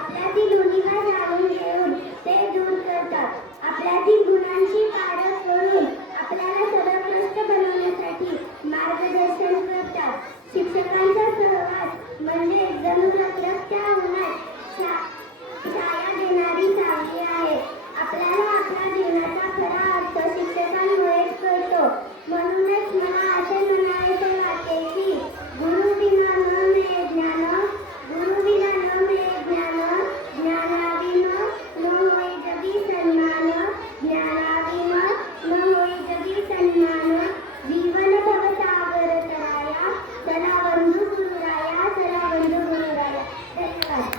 आपल्यातील भूमिका जाणून घेऊन ते दूर करतात. आपल्यातील गुणांची पाडं करून आपल्याला सर्वप्रश्न बनवण्यासाठी मार्गदर्शन करतात. शिक्षकांचा